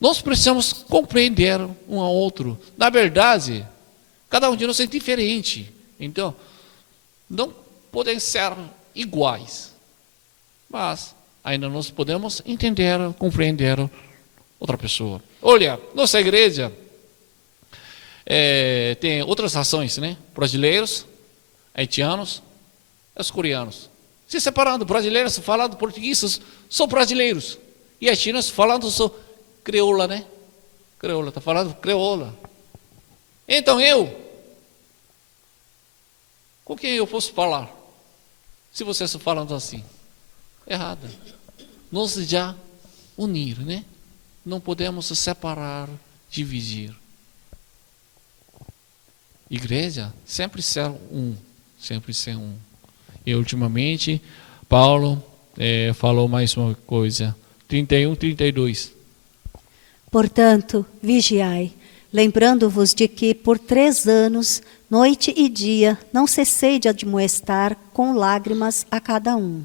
Nós precisamos compreender um ao outro. Na verdade, cada um de nós é diferente. Então, não podem ser iguais. Mas ainda nós podemos entender, compreender outra pessoa. Olha, nossa igreja tem outras rações, né? Brasileiros, haitianos, os coreanos. Se separando, brasileiros falando português, são brasileiros. E haitianos falando só creola, né? Creola, está falando creola. Então com quem eu posso falar? Se vocês estão falando assim, errado. Nós já unir, né? Não podemos separar, dividir. Igreja sempre ser um, sempre ser um. E ultimamente, Paulo falou mais uma coisa, 31, 32. Portanto, vigiai, lembrando-vos de que por 3 anos, noite e dia, não cessei de admoestar com lágrimas a cada um.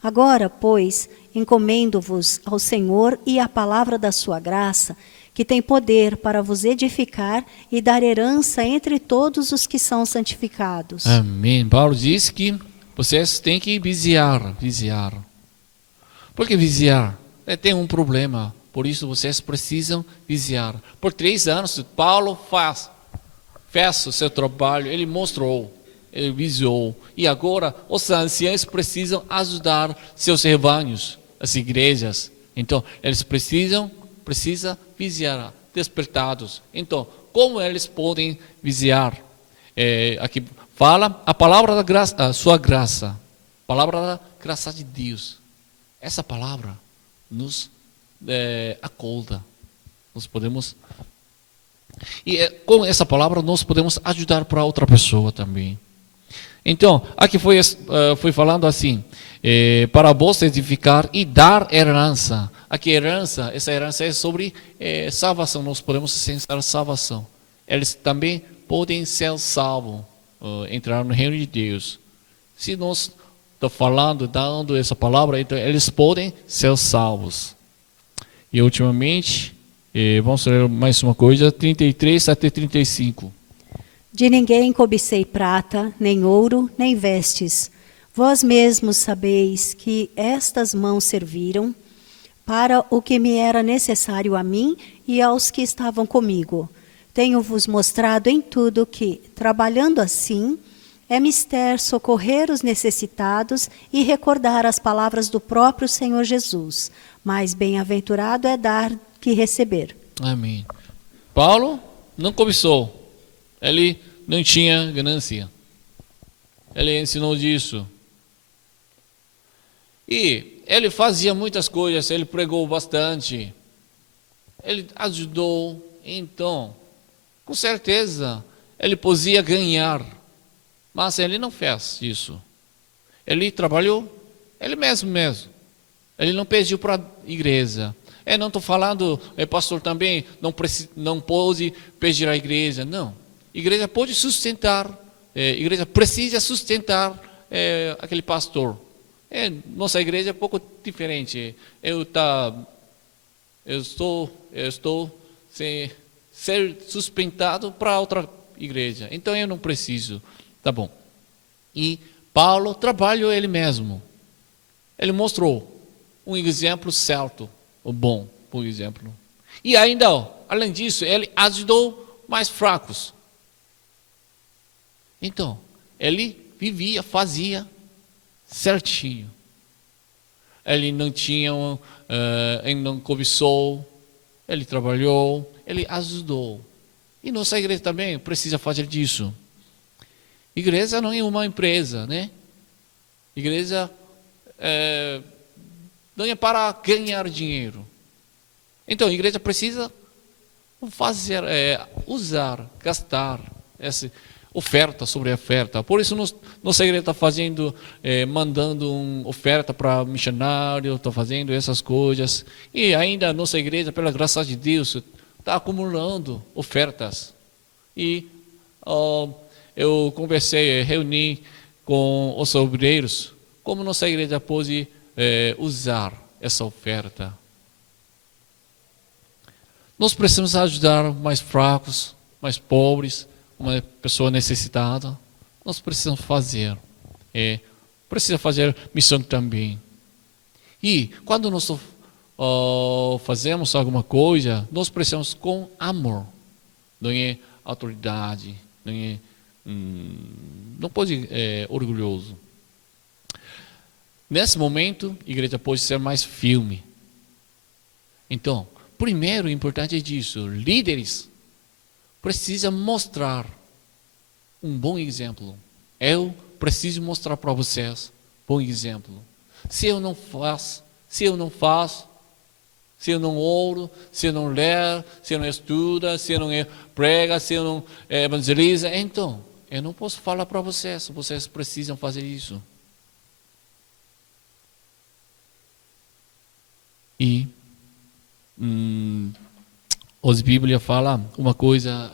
Agora, pois, encomendo-vos ao Senhor e à palavra da sua graça, que tem poder para vos edificar e dar herança entre todos os que são santificados. Amém. Paulo diz que vocês têm que vigiar. Por que vigiar? Tem um problema. Por isso vocês precisam vigiar. Por 3 anos, Paulo fez o seu trabalho, ele mostrou, ele vigiou. E agora os anciãos precisam ajudar seus rebanhos, as igrejas. Então, eles precisam vigiar, despertados. Então, como eles podem vigiar? Aqui fala a palavra da graça, a sua graça, a palavra da graça de Deus. Essa palavra nos acolda. Nós podemos, com essa palavra nós podemos ajudar para outra pessoa também. Então, aqui foi falando assim, para vos edificar e dar herança. Aqui essa herança é sobre salvação, nós podemos sentir salvação. Eles também podem ser salvos, entrar no reino de Deus. Se nós estamos falando, dando essa palavra, então eles podem ser salvos. E ultimamente, vamos ler mais uma coisa, 33 até 35. De ninguém cobicei prata, nem ouro, nem vestes. Vós mesmos sabeis que estas mãos serviram para o que me era necessário a mim e aos que estavam comigo. Tenho-vos mostrado em tudo que, trabalhando assim, é mister socorrer os necessitados e recordar as palavras do próprio Senhor Jesus. Mais bem-aventurado é dar que receber. Amém. Paulo não cobiçou. Ele não tinha ganância. Ele ensinou disso. E ele fazia muitas coisas, ele pregou bastante. Ele ajudou. Então, com certeza, ele podia ganhar. Mas ele não fez isso. Ele trabalhou, ele mesmo. Ele não pediu para a igreja. Não estou falando, pastor, também não pode pedir à igreja. Não. A igreja pode sustentar, a igreja precisa sustentar aquele pastor. Nossa igreja é um pouco diferente. Eu estou ser sustentado para outra igreja. Então eu não preciso. Tá bom. E Paulo trabalhou ele mesmo. Ele mostrou um exemplo certo, o bom exemplo. E ainda, além disso, ele ajudou mais fracos. Então, ele vivia, fazia certinho. Ele não tinha, ele não cobiçou, ele trabalhou, ele ajudou. E nossa igreja também precisa fazer disso. Igreja não é uma empresa, né? Igreja não é para ganhar dinheiro. Então, a igreja precisa fazer, usar, gastar essa oferta sobre oferta. Por isso, nossa igreja está fazendo, mandando uma oferta para missionário, está fazendo essas coisas. E ainda a nossa igreja, pela graça de Deus, está acumulando ofertas. E eu conversei, reuni com os obreiros, como nossa igreja pode usar essa oferta. Nós precisamos ajudar mais fracos, mais pobres, uma pessoa necessitada. Nós precisamos fazer. Precisa fazer missão também. E quando nós fazemos alguma coisa, nós precisamos com amor. Não é autoridade, não pode ser orgulhoso. Nesse momento, a igreja pode ser mais firme. Então, primeiro, o importante é disso. Líderes precisam mostrar um bom exemplo. Eu preciso mostrar para vocês um bom exemplo. Se eu não faço, se eu não oro, se eu não ler, se eu não estudo, se eu não prega, se eu não evangeliza, então, eu não posso falar para vocês. Vocês precisam fazer isso. E a Bíblia fala uma coisa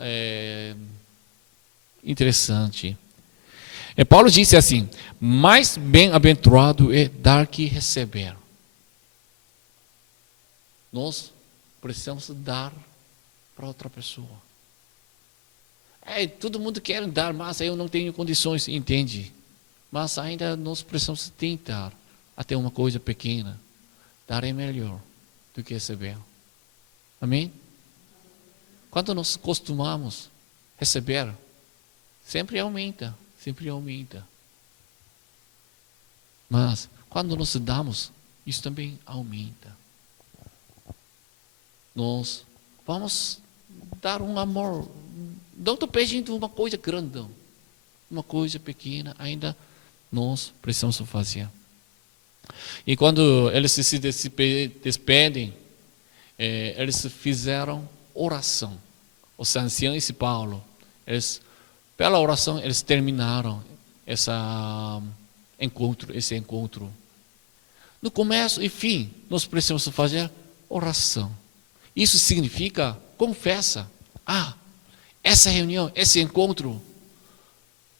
interessante. Paulo disse assim: mais bem-aventurado é dar que receber. Nós precisamos dar para outra pessoa. Todo mundo quer dar, mas eu não tenho condições, entende? Mas ainda nós precisamos tentar até uma coisa pequena. Dar é melhor do que receber. Amém? Quando nós costumamos receber, sempre aumenta, sempre aumenta. Mas quando nós damos, isso também aumenta. Nós vamos dar um amor. Não estou pedindo uma coisa grande, uma coisa pequena, ainda nós precisamos fazer. E quando eles se despedem, eles fizeram oração. Os anciãos e Paulo, pela oração, eles terminaram esse encontro. No começo e fim, nós precisamos fazer oração. Isso significa confessa. Essa reunião, esse encontro,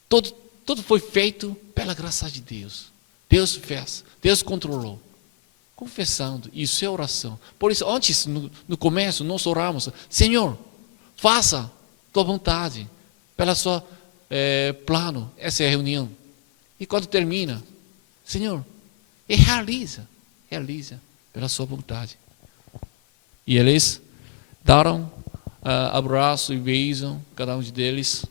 tudo foi feito pela graça de Deus. Deus fez, Deus controlou. Confessando, isso é oração. Por isso, antes, no começo, nós oramos: Senhor, faça tua vontade, pela sua plano, essa é a reunião. E quando termina, Senhor, realiza pela sua vontade. E eles deram abraço e beijam cada um deles,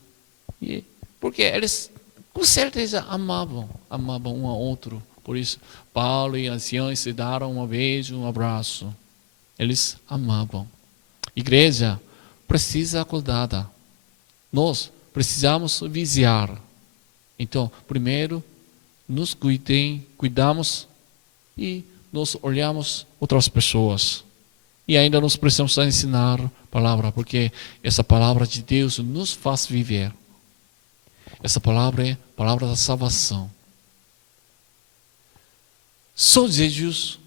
porque eles com certeza amavam um ao outro. Por isso, Paulo e anciãos se deram um beijo, um abraço. Eles amavam. Igreja precisa acordada. Nós precisamos vigiar. Então, primeiro, nos cuidamos e nós olhamos outras pessoas. E ainda nós precisamos ensinar a palavra, porque essa palavra de Deus nos faz viver. Essa palavra é a palavra da salvação. Só Jesus,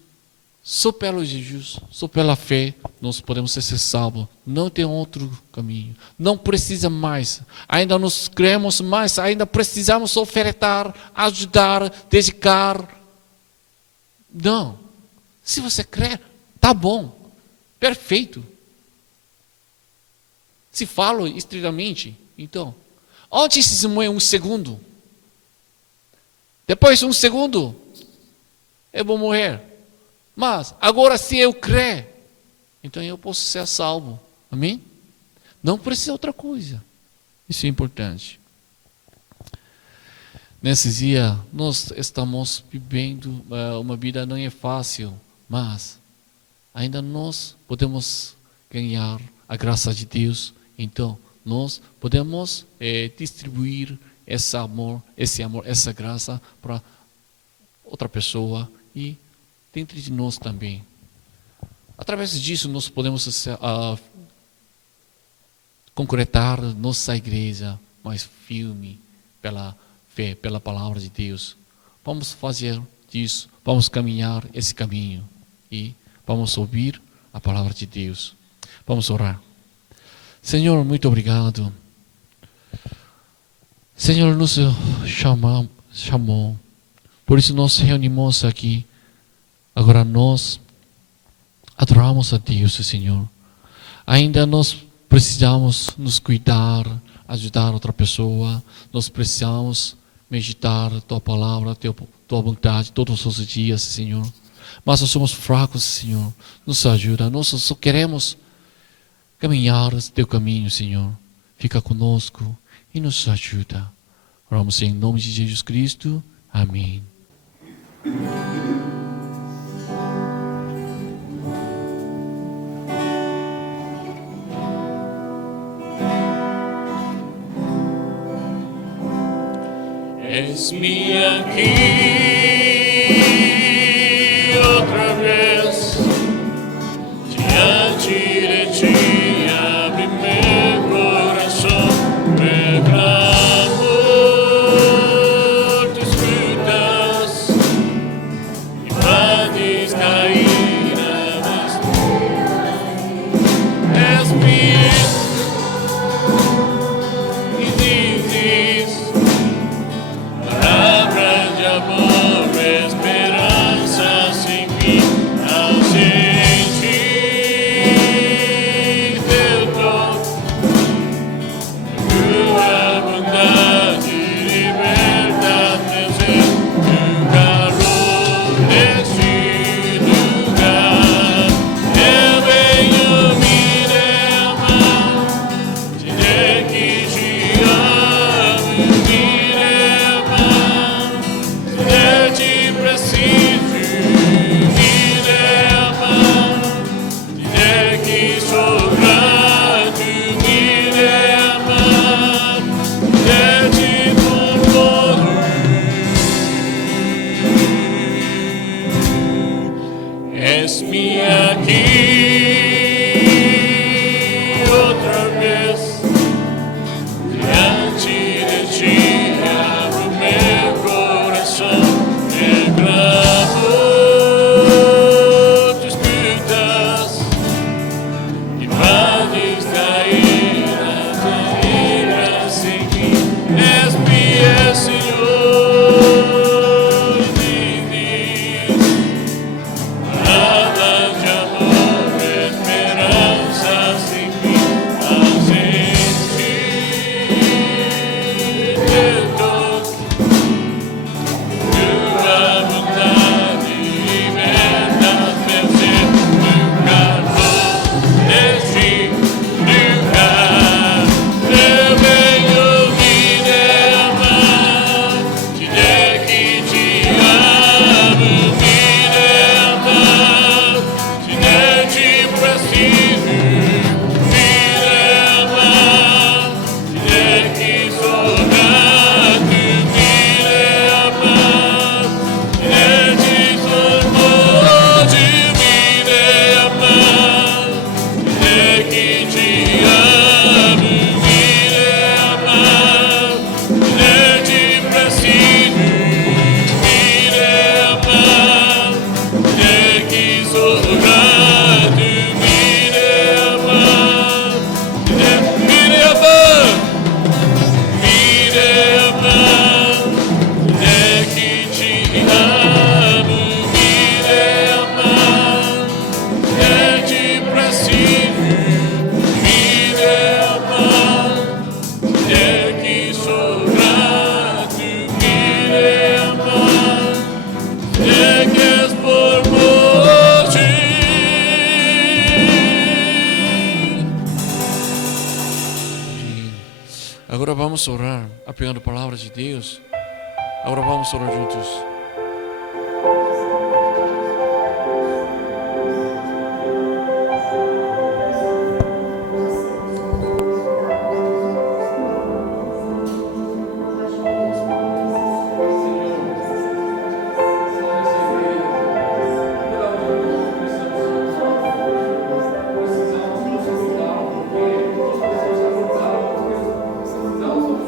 só pelo Jesus, só pela fé, nós podemos ser salvos. Não tem outro caminho. Não precisa mais. Ainda nos cremos mais, ainda precisamos ofertar, ajudar, dedicar. Não. Se você crê, tá bom. Perfeito. Se falo estritamente, então, antes de morrer 1 segundo, depois de 1 segundo, eu vou morrer. Mas agora se eu crer, então eu posso ser salvo. Amém? Não precisa outra coisa. Isso é importante. Nesse dia, nós estamos vivendo uma vida não é fácil, mas ainda nós podemos ganhar a graça de Deus. Então, nós podemos distribuir esse amor, essa graça para outra pessoa e dentro de nós também. Através disso, nós podemos concretar nossa igreja mais firme pela fé, pela palavra de Deus. Vamos fazer disso, vamos caminhar esse caminho e vamos ouvir a palavra de Deus. Vamos orar. Senhor, muito obrigado. Senhor, nos chamou. Por isso nós reunimos aqui. Agora nós adoramos a Deus, Senhor. Ainda nós precisamos nos cuidar, ajudar outra pessoa. Nós precisamos meditar a Tua palavra, Tua vontade todos os dias, Senhor. Mas nós somos fracos, Senhor. Nos ajuda. Nós só queremos caminhar o Teu caminho, Senhor. Fica conosco e nos ajuda. Oramos em nome de Jesus Cristo. Amém. Eis-me aqui outra vez, diante de ti, abre meu coração, meu clamor, tu escutas, e vais cair na vez. Eis-me e dizes, palavra de amor. es-me aqui outra vez diante de ti, abro meu coração, me clamo, tu escutas e vades cair sem mim, es-me, Senhor, diz, palavras de amor, esperança sem fim, ausente, teu toque, tua vontade, libertas meu ser, meu calor, deste lugar, eu venho me derramar, te der que te amo, me derramar, te der te preciso, me derramar, te der que sou grato, me derramar, te der te sou pode me derramar, te der que te amo, me derramar, te der te preciso, me derramar, te der que sou grato, me derramar, te der me derramar, me derramar, te der que te amo, me derramar, te der te preciso, me derramar, te der que sou grato, me derramar, te der que és por morte. Agora vamos orar, apegando a palavra de Deus. Agora vamos orar juntos. Não,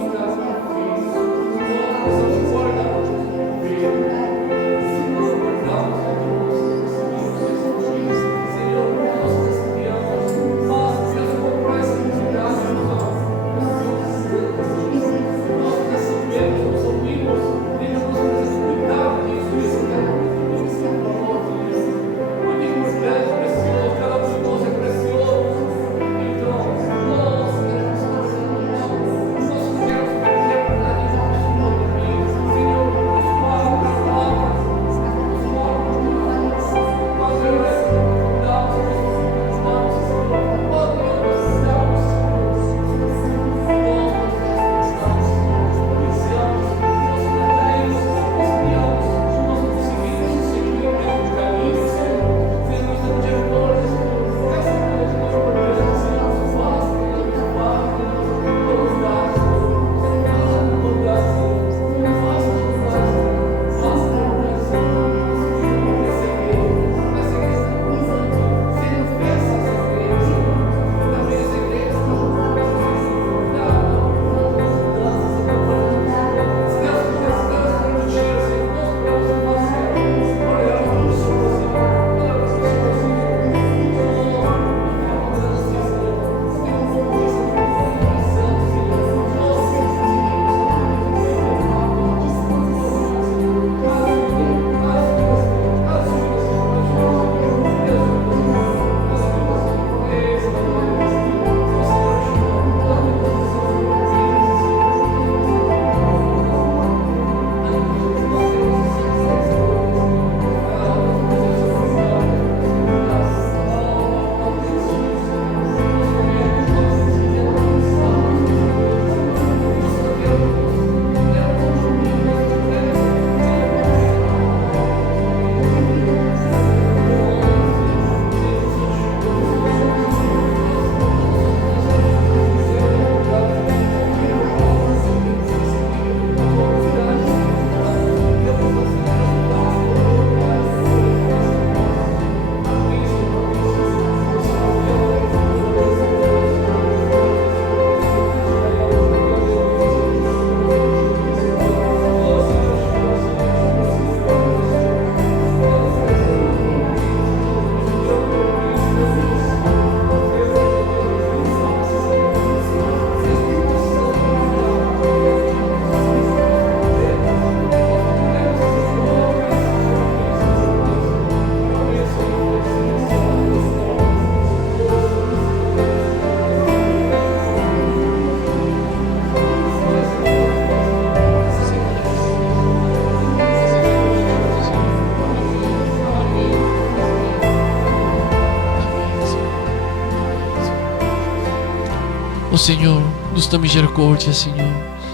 Oh Senhor, nos dá misericórdia, Senhor.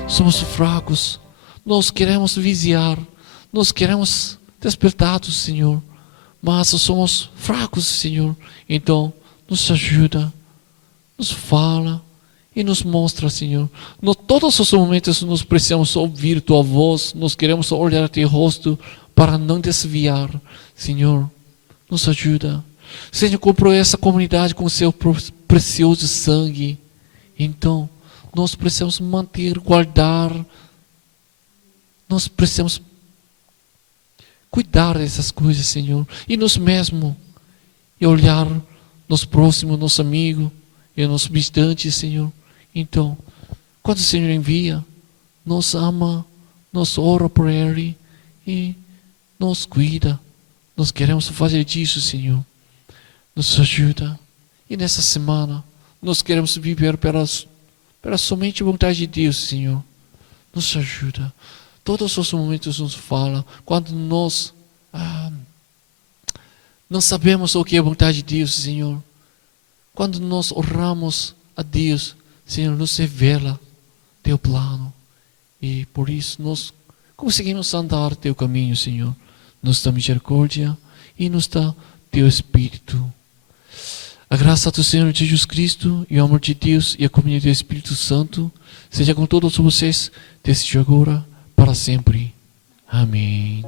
Somos fracos. Nós queremos vigiar. Nós queremos despertados, Senhor. Mas somos fracos, Senhor. Então, nos ajuda. Nos fala e nos mostra, Senhor. Em todos os momentos nós precisamos ouvir Tua voz. Nós queremos olhar Teu rosto para não desviar. Senhor, nos ajuda. Senhor, comprou essa comunidade com Seu precioso sangue. Então, nós precisamos manter, guardar. Nós precisamos cuidar dessas coisas, Senhor. E nós mesmos. E olhar nos próximos, nos amigos e nos distantes, Senhor. Então, quando o Senhor envia, nos ama, nos ora por Ele e nos cuida. Nós queremos fazer disso, Senhor. Nos ajuda. E nessa semana, nós queremos viver pela somente vontade de Deus, Senhor. Nos ajuda. Todos os momentos nos fala. Quando nós não sabemos o que é a vontade de Deus, Senhor. Quando nós oramos a Deus, Senhor, nos revela Teu plano. E por isso nós conseguimos andar Teu caminho, Senhor. Nos dá misericórdia e nos dá Teu Espírito. A graça do Senhor Jesus Cristo e o amor de Deus e a comunhão do Espírito Santo seja com todos vocês desde agora para sempre. Amém.